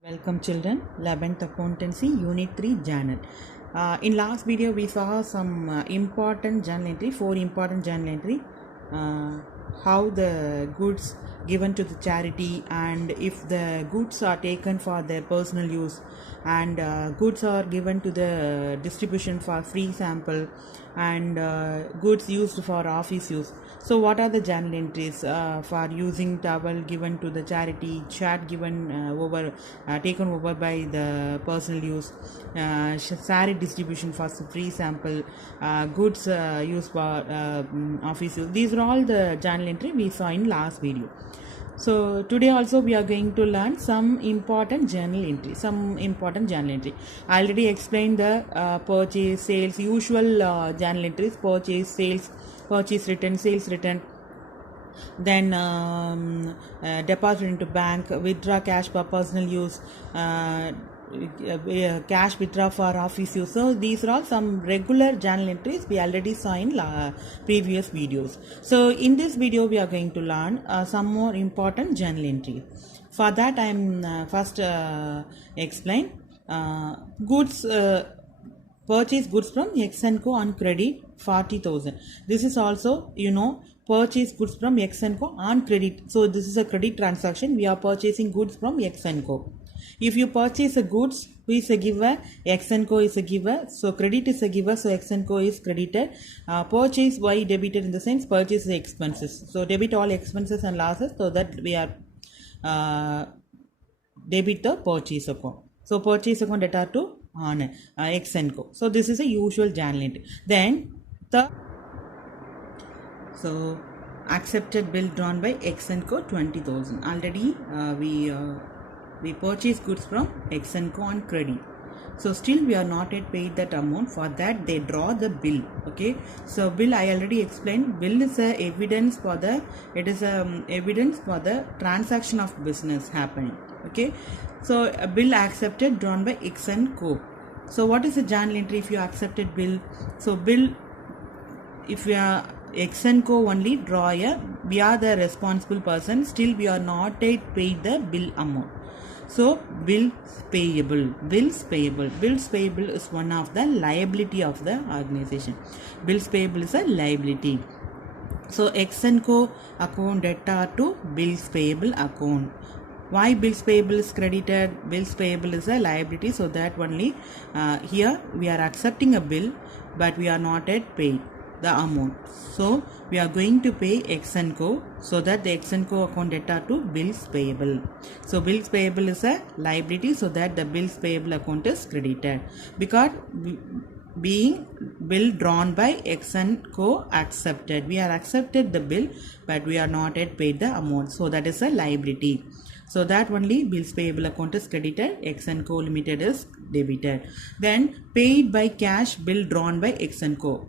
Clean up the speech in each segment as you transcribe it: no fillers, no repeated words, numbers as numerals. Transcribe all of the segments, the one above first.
Welcome children, 11th Accountancy Unit 3 Journal. In last video we saw some important journal entry, 4 important journal entry, how the goods given to the charity and if the goods are taken for their personal use and goods are given to the distribution for free sample and goods used for office use. So what are the journal entries for using towel given to the charity, chat given taken over by the personal use, saree distribution for free sample, goods used for office use. These are all the journal entry we saw in last video. So today also we are going to learn some important journal entry. I already explained the purchase, sales, usual journal entries: purchase, sales, purchase return, sales return, then deposit into bank, withdraw cash for personal use, cash withdraw for office use. So these are all some regular journal entries we already saw in previous videos. So in this video we are going to learn some more important journal entry. For that I am first explain goods. Purchase goods from X & Co on credit 40,000. This is also, purchase goods from X & Co on credit. So this is a credit transaction. We are purchasing goods from X & Co. If you purchase a goods, who is a giver? X & Co is a giver. So credit is a giver. So X & Co is credited. Purchase Y debited in the sense purchase expenses. So debit all expenses and losses so that we are debit the purchase account. So purchase account data to on X & Co. So this is a usual journal entry. Then so accepted bill drawn by X & Co 20,000. Already we purchase goods from X & Co on credit. So still we are not yet paid that amount. For that they draw the bill. Okay. So bill I already explained. Bill is a evidence for the evidence for the transaction of business happening. Okay. So a bill accepted drawn by X & Co. So what is a journal entry if you accepted bill? So bill, if we are X & Co only draw we are the responsible person, still we are not yet paid the bill amount. So bills payable is one of the liability of the organization. Bills payable is a liability. So X & Co account debtor to bills payable account. Why bills payable is credited? Bills payable is a liability, so that only here we are accepting a bill but we are not yet paid the amount. So we are going to pay X & Co so that the X & Co account debtor to bills payable. So bills payable is a liability, so that the bills payable account is credited. Because being bill drawn by X & Co accepted, we are accepted the bill but we are not yet paid the amount, so that is a liability. So that only bills payable account is credited, X & Co Limited is debited. Then paid by cash bill drawn by X & Co.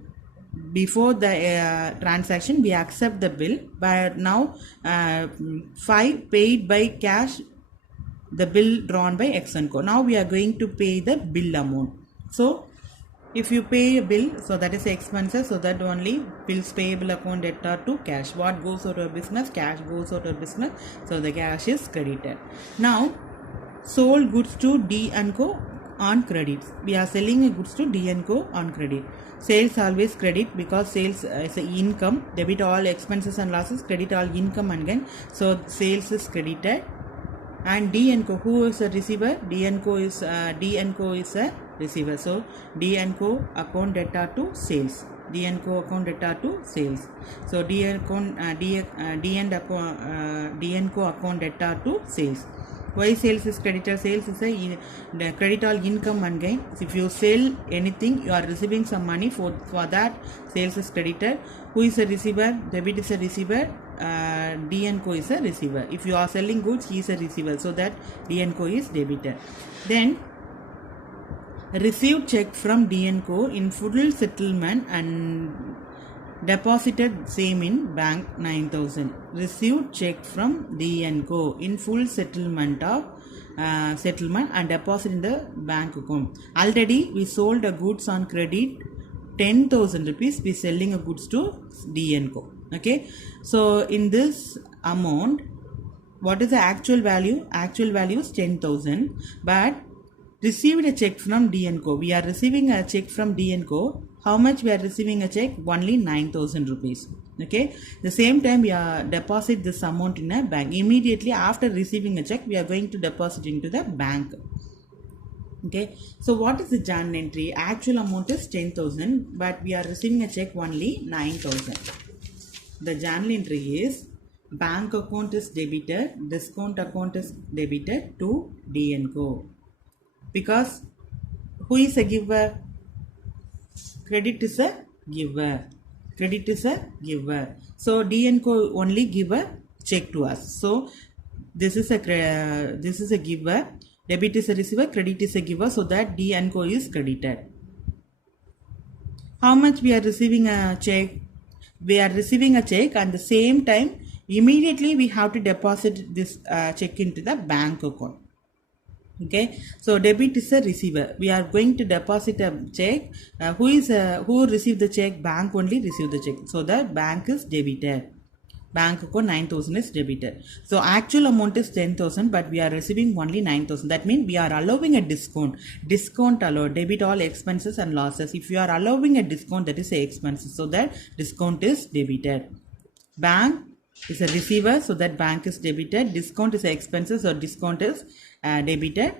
Before the transaction we accept the bill, but now 5 paid by cash the bill drawn by X & Co. Now we are going to pay the bill amount. So if you pay a bill, so that is expenses, so that only bills payable account debtor to cash. What goes out of business? Cash goes out of business, so the cash is credited. Now sold goods to D & Co on credit. We are selling goods to D & Co on credit. Sales always credit because sales is a income. Debit all expenses and losses, credit all income and gain. So sales is credited. And D & Co, who is a receiver? D & Co is a receiver. So D & Co account debtor to sales. D & Co account debtor to sales. So D & Co account debtor to sales. Why sales is credited? Sales is the credit all income and gain. If you sell anything, you are receiving some money for that. Sales is credited. Who is a receiver? Debit is a receiver. D & Co is a receiver. If you are selling goods, he is a receiver. So that D & Co is debited. Then received check from D & Co in full settlement and deposited same in bank 9,000. Received check from D & Co in full settlement of settlement and deposit in the bank account. Already we sold the goods on credit 10,000 rupees. We selling a goods to D & Co. Okay. So in this amount what is the actual value? Actual value is 10,000, but received a check from D&Co. We are receiving a check from D&Co. How much we are receiving a check? Only 9,000 rupees. Okay. The same time we are deposit this amount in a bank. Immediately after receiving a check, we are going to deposit into the bank. Okay. So what is the journal entry? Actual amount is 10,000, but we are receiving a check only 9,000. The journal entry is bank account is debited, discount account is debited to D&Co. Because who is a giver? Credit is a giver. Credit is a giver. So D&Co only give a check to us. So this is a giver. Debit is a receiver. Credit is a giver. So that D&Co is credited. How much we are receiving a check? We are receiving a check, and the same time immediately we have to deposit this check into the bank account. Okay, so debit is a receiver. We are going to deposit a check. Who received the check? Bank only received the check. So the bank is debited. Bank account 9,000 is debited. So actual amount is 10,000, but we are receiving only 9,000. That means we are allowing a discount. Discount allowed. Debit all expenses and losses. If you are allowing a discount, that is a expenses. So that discount is debited. Bank is a receiver, so that bank is debited. Discount is a expenses, so discount is debited.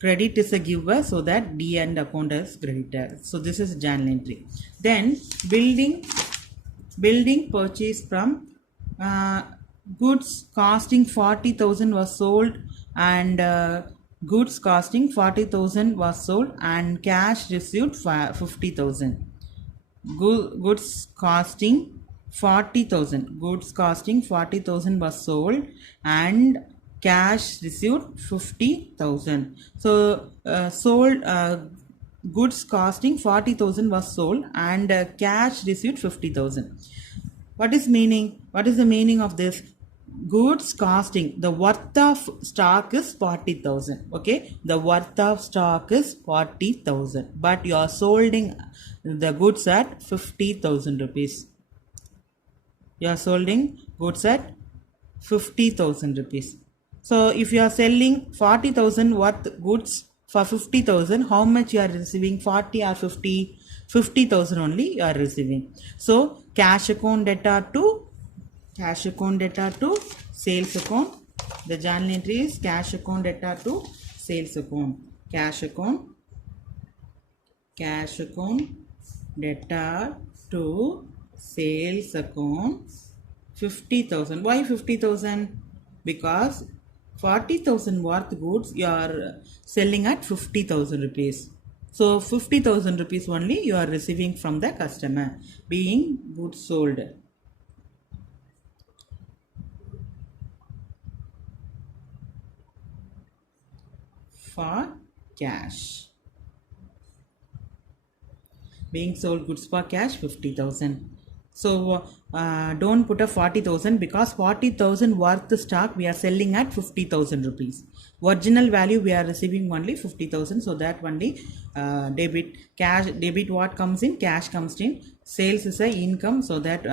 Credit is a giver, so that D and account is credited. So this is journal entry. Then building purchase from goods costing 40,000 was sold, and goods costing 40,000 was sold, and cash received 50,000. Goods costing 40,000. Goods costing 40,000 was sold, and cash received 50,000. So sold goods costing 40,000 was sold, and cash received 50,000. What is meaning? What is the meaning of this? Goods costing, the worth of stock is 40,000. Okay, the worth of stock is 40,000, but you are solding the goods at 50,000 rupees. You are solding goods at 50,000 rupees. So if you are selling 40,000 worth goods for 50,000, how much you are receiving? 40 or 50? 50,000 only you are receiving. So cash account debtor to sales account. The journal entry is cash account debtor to sales account. Cash account debtor to sales account 50,000. Why 50,000? Because 40,000 worth goods you are selling at 50,000 rupees. So 50,000 rupees only you are receiving from the customer, being goods sold. For cash. Being sold goods for cash 50,000. So don't put a 40,000, because 40,000 worth stock we are selling at 50,000 rupees. Original value we are receiving only 50,000. So that only debit. Cash debit, what comes in? Cash comes in. Sales is a income, so that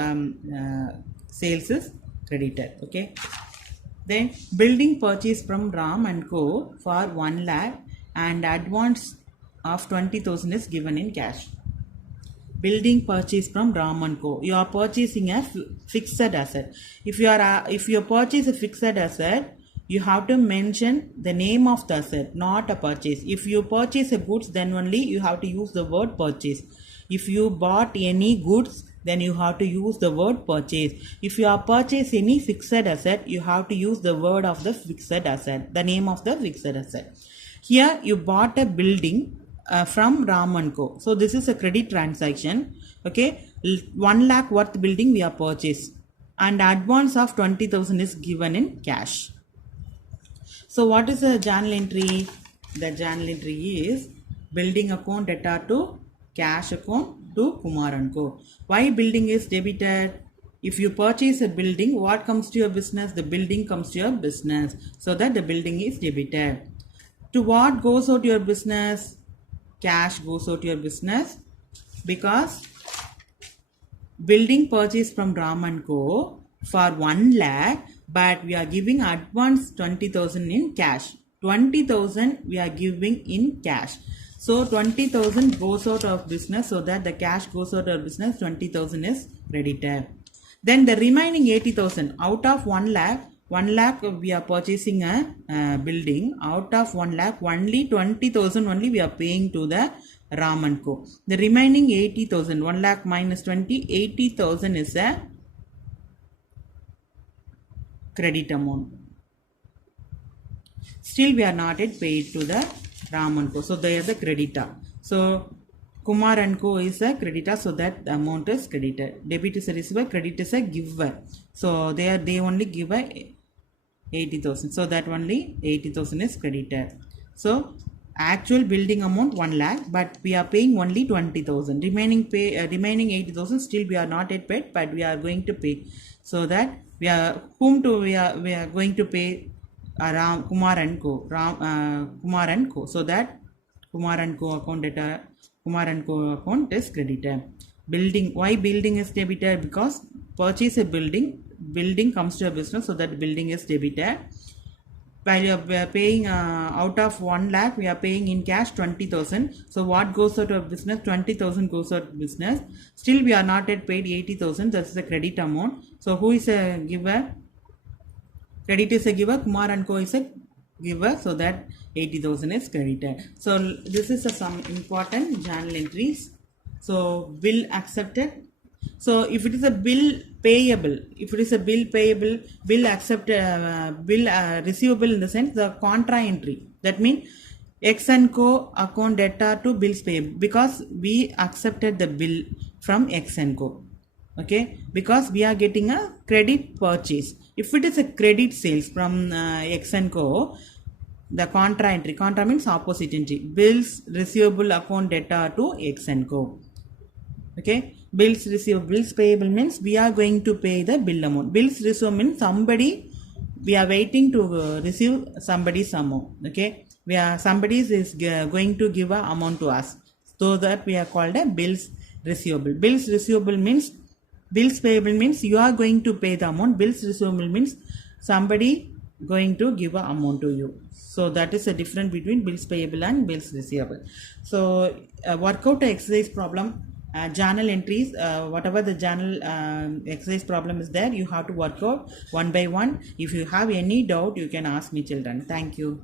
sales is credited. Okay. Then building purchase from Ram and Co for 1 lakh, and advance of 20,000 is given in cash. Building purchase from Ram and Co. You are purchasing a fixed asset. If you purchase a fixed asset, you have to mention the name of the asset, not a purchase. If you purchase a goods, then only you have to use the word purchase. If you bought any goods, then you have to use the word purchase. If you are purchase any fixed asset, you have to use the word of the fixed asset, the name of the fixed asset. Here you bought a building from Ram and Co. So this is a credit transaction. Okay, 1 lakh worth building we are purchased, and advance of 20,000 is given in cash. So what is the journal entry? The journal entry is building account debtor to cash account to Kumar and Co. Why building is debited? If you purchase a building, what comes to your business? The building comes to your business. So that the building is debited. To what goes out your business? Cash goes out your business, because building purchase from Ram and Co for 1 lakh, but we are giving advance 20,000 in cash. 20,000 we are giving in cash. So 20,000 goes out of business, so that the cash goes out of business, 20,000 is credited. Then the remaining 80,000 out of 1 lakh, 1 lakh we are purchasing a building. Out of 1 lakh, only 20,000 only we are paying to the Ram & Co. The remaining 80,000, 1 lakh minus 20, 80,000 is a credit amount. Still we are not yet paid to the Ram & Co. So they are the creditor. So Kumar & Co is a creditor, so that the amount is credited. Debit is a receiver, credit is a giver. So they only give a 80,000. So that only 80,000 is credited. So actual building amount 1 lakh, but we are paying only 20,000. Remaining 80,000 still we are not yet paid, but we are going to pay. So that we are going to pay around Kumar & Co. Kumar & Co. So that Kumar & Co account data, Kumar & Co account is credited. Building, why building is debited? Because purchase a building comes to a business, so that building is debited. While we are paying out of 1 lakh, we are paying in cash 20,000. So what goes out of business? 20,000 goes out of business. Still we are not yet paid 80,000. That's the credit amount. So who is a giver? Credit is a giver. Kumar & Co is a giver. So that 80,000 is credited. So this is some important journal entries. So bill accepted. So if it is a bill payable, bill accepted, receivable in the sense the contra entry. That means X & Co account debtor to bills payable, because we accepted the bill from X & Co. Okay, because we are getting a credit purchase. If it is a credit sales from X & Co, the contra entry, contra means opposite entry, bills receivable account debtor to X & Co. Okay, bills receivable, bills payable means we are going to pay the bill amount. Bills receivable means somebody, we are waiting to receive somebody's amount. Okay, somebody is going to give a amount to us, so that we are called a bills receivable. Bills receivable means, bills payable means you are going to pay the amount. Bills receivable means somebody going to give a amount to you. So that is a difference between bills payable and bills receivable. So work out the exercise problem. Journal entries, whatever the journal exercise problem is there, you have to work out one by one. If you have any doubt, you can ask me, children. Thank you.